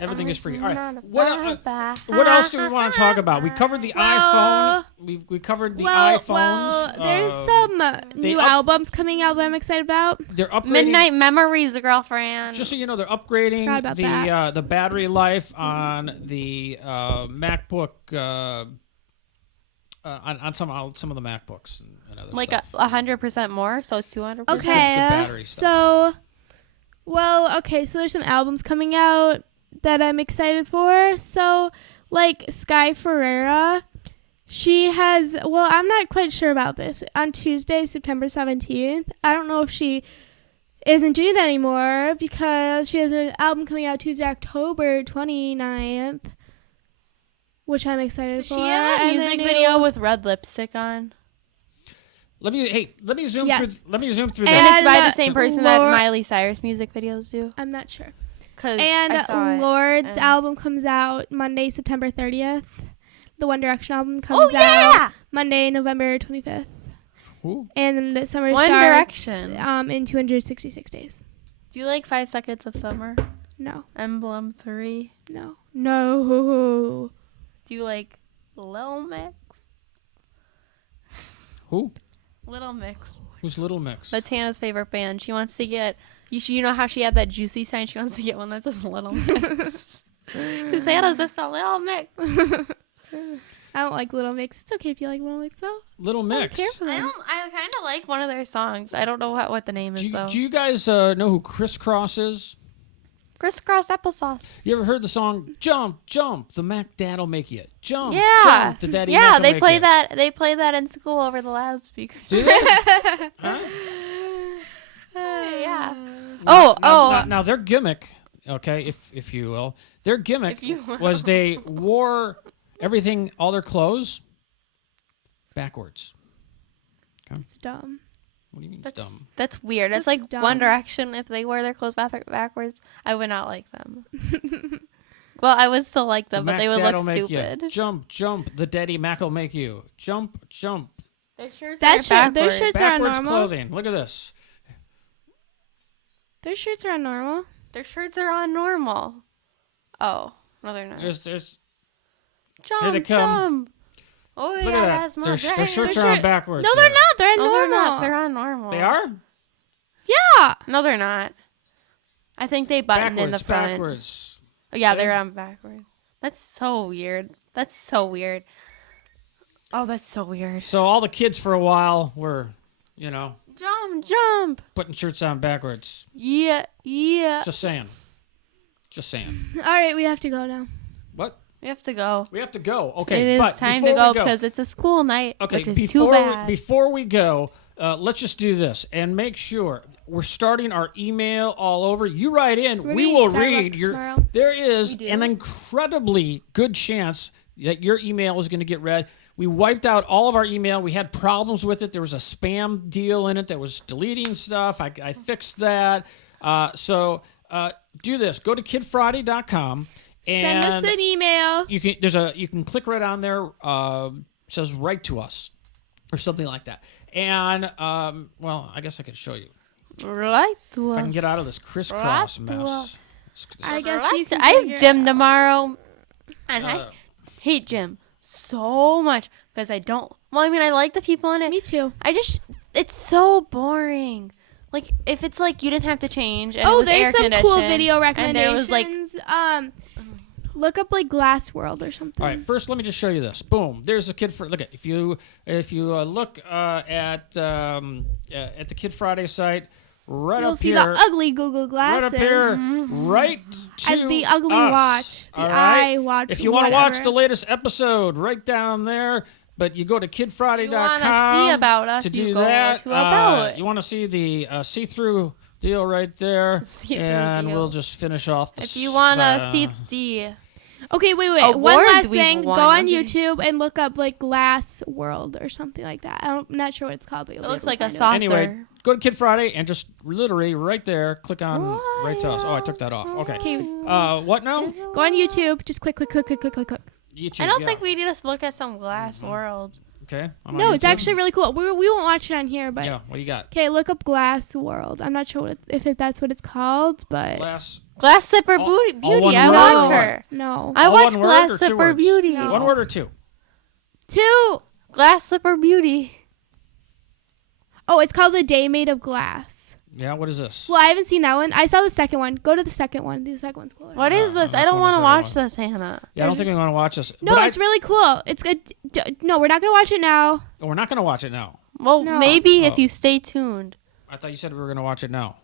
everything is free. All right. What else do we want to talk about? We covered the iPhone. We covered the iPhones. Well, there's some new albums coming out that I'm excited about. They're upgrading. Midnight Memories, girlfriend. Just so you know, they're upgrading Forgot about the battery life on the MacBook. On some of the MacBooks and other like stuff. 100% more, so it's 200%. Good Okay, battery stuff. so there's some albums coming out that I'm excited for. So, like Sky Ferreira, she has. Well, I'm not quite sure about this. On Tuesday, September 17th, I don't know if she isn't doing that anymore because she has an album coming out Tuesday, October 29th. Which I'm excited for. Does she have a music video with red lipstick on? Let me zoom Yes. through. Let me zoom through And that. it's by the same person that Lord- Miley Cyrus music videos do. I'm not sure. I saw it. Lord's and- album comes out Monday, September 30th. The One Direction album comes out Monday, November 25th. Ooh. And then the summer One starts Direction. In 266 days. Do you like 5 Seconds of Summer? No. Emblem 3? No. Do you like Lil Mix? Who? Little Mix. Who's Little Mix? That's Hannah's favorite band. She wants to get... You know how she had that Juicy sign? She wants to get one that says Little Mix. Because Hannah's just a Little Mix. I don't like Little Mix. It's okay if you like Little Mix, though. Little Mix. I kind of like one of their songs. I don't know what the name is, though. Do you guys know who Crisscross is? Crisscross Applesauce. You ever heard the song "Jump, Jump"? The Mac Dad'll make you jump. Yeah. Jump, the Daddy Yeah, Mac'll they make play you. that. They play that in school over the loudspeakers. Do they? Huh? Yeah. Now their gimmick, okay, if you will, their gimmick was they wore everything, all their clothes, backwards. It's dumb. What do you mean it's dumb? That's weird. It's That's like dumb. One Direction. If they wear their clothes backwards, I would not like them. Well, I would still like them, The but they Mac would Dad'll look make stupid. you jump, jump. The Daddy Mac will make you jump, jump. Their shirts Their shirts are Backwards normal. clothing. Look at this. Their shirts are on normal. Their shirts are on normal. Oh, no, they're not. There's Jump, here they come. jump. Oh, Look yeah, at that's that. my Their dream. shirts are on backwards. No, they're not. They're on No, normal. they're not. They're on normal. They are? Yeah. No, they're not. I think they buttoned in the front. Backwards. Oh, yeah, they're on backwards. That's so weird. That's so weird. Oh, that's so weird. So all the kids for a while were, Jump. putting shirts on backwards. Yeah. Just saying. All right, we have to go now. What? We have to go. We have to go. Okay. It is but time to before go we because it's a school night, Okay, which is too bad. Before we go, let's just do this and make sure we're starting our email all over. You write in, We're we getting will Starbucks read your. tomorrow. There is We do? an incredibly good chance that your email is going to get read. We wiped out all of our email. We had problems with it. There was a spam deal in it that was deleting stuff. I fixed that. So do this. Go to kidfriday.com. Send us an email. You can click right on there. Says write to us or something like that. And well, I guess I could show you Right to if I us. can get out of this crisscross Right to mess. us. I guess you can. I figure have gym it out. tomorrow, and I Uh, hate gym so much because I don't. Well, I mean, I like the people in it. Me too. It's so boring. Like if it's like you didn't have to change. And it Oh, was air there's some cool conditioned, video And there was recommendations. like Look up like Glass World or something. All right, first let me just show you this. Boom, there's a kid for. Look at if you look at the Kid Friday site, right You'll up see here, the ugly Google right glasses. up here, right to And the ugly us, watch. The all right? eye watch. If you want to watch whatever. the latest episode, right down there. But you go to kidfriday.com you want to see about us. to You do go that. to about You want to see the see-through deal right there, See-through and deal. we'll just finish off. If you want to see the Okay, wait. One Awards last we've thing. won, Go on okay. YouTube and look up like Glass World or something like that. I'm not sure what it's called, but It you'll looks be able like to a find saucer. Anyway, go to Kid Friday and just literally right there, click on right to us. Oh, I took that off. Okay. it. Okay, What now? go on YouTube. Just click. YouTube. I don't yeah. think we need to look at some Glass World. Okay. I'm on No, it's YouTube. actually really cool. We won't watch it on here, but Yeah. What do you got? okay, look up Glass World. I'm not sure if that's what it's called, but Glass. Glass Slipper All Beauty. one I word watch or her. no. I All watch one word Glass or two Slipper words? Beauty. No. One word or two? 2. Glass Slipper Beauty. Oh, it's called A Day Made of Glass. Yeah. What is this? Well, I haven't seen that one. I saw the second one. Go to the second one. The second one's cooler. What is this? I'm I don't not want to going to watch this, Hannah. Yeah, I don't think we want to watch this. No, But it's really cool. It's good. No, we're not gonna watch it now. we're not going to watch it now. Well, No. maybe if Oh. you stay tuned. I thought you said we were going to watch it now.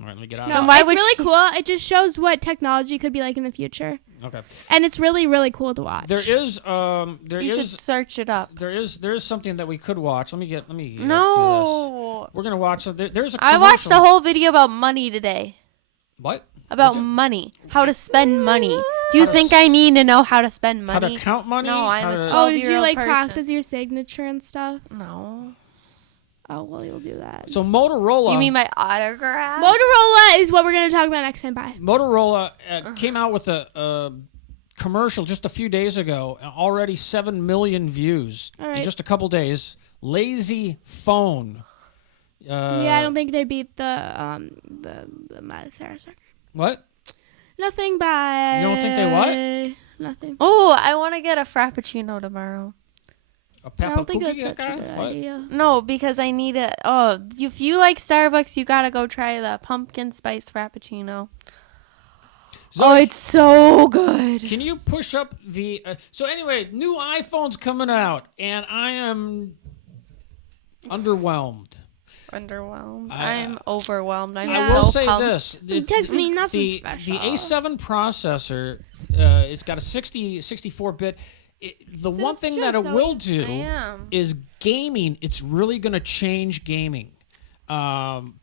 All right, let me get out No, of why it's would really she- cool. It just shows what technology could be like in the future, it. Okay. and it's really, really cool to watch. There is You should search it up. there is something that we could watch. Let me get to this. No. We're gonna watch. There's a. I watched the commercial- whole video about money today. What? About Did you? money. How to spend money. Do you How to think s- I need to know how to spend How money? to count money? No, I'm How a to- 12 Oh, did you year-old like person. practice your signature and stuff? No. Oh, well, you'll do that. So Motorola. You mean my autograph? Motorola is what we're gonna talk about next time. Bye. Motorola came out with a commercial just a few days ago. Already 7 million views All in right. just a couple days. Lazy phone. Yeah, I don't think they beat the Sarah's record. What? Nothing. Bye. You don't think they Nothing. Oh, I want to get a Frappuccino tomorrow. A I Peppa don't think cookie that's such guy? a good What? idea. No, because I need it. Oh, if you like Starbucks, you gotta go try the pumpkin spice Frappuccino. Zoe, Oh, it's so good. Can you push up the? So anyway, new iPhone's coming out, and I am underwhelmed. Underwhelmed. I- I'm overwhelmed. I'm I so will say pumped. this: Text me nothing special. The A7 processor, it's got a 64-bit. The one up thing straight, that it Zoe. will do I am. is gaming. It's really going to change gaming,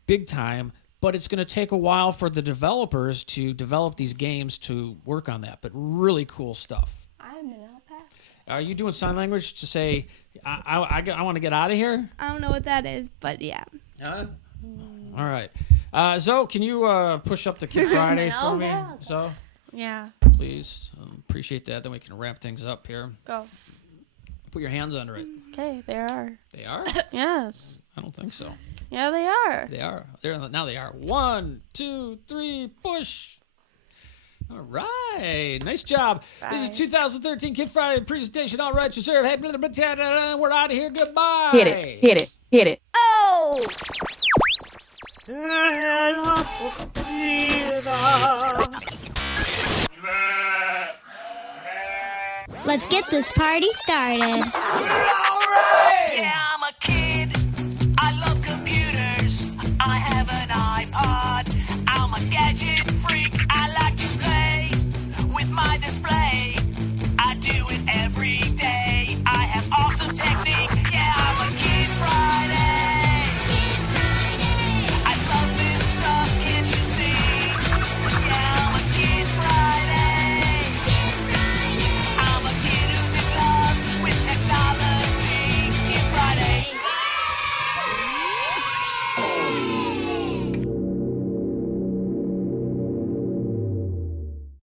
big time. But it's going to take a while for the developers to develop these games to work on that. But really cool stuff. I'm an alpaca. Are you doing sign language to say, I want to get out of here? I don't know what that is, but yeah. All right. Zoe, can you push up the Kid Friday for me? Zoe, Yeah. please. Appreciate that. Then we can wrap things up here. Go. Put your hands under it. Okay, they are. They are? Yes. I don't think so. Yeah, they are. They are. Now they are. 1, 2, 3, push. All right. Nice job. This is Bye. 2013 Kid Friday presentation. All right, reserved. Hey, blah, blah, blah, blah, blah, we're out of here. Goodbye. Hit it, hit it, hit it. Let's get this party started. Yeah,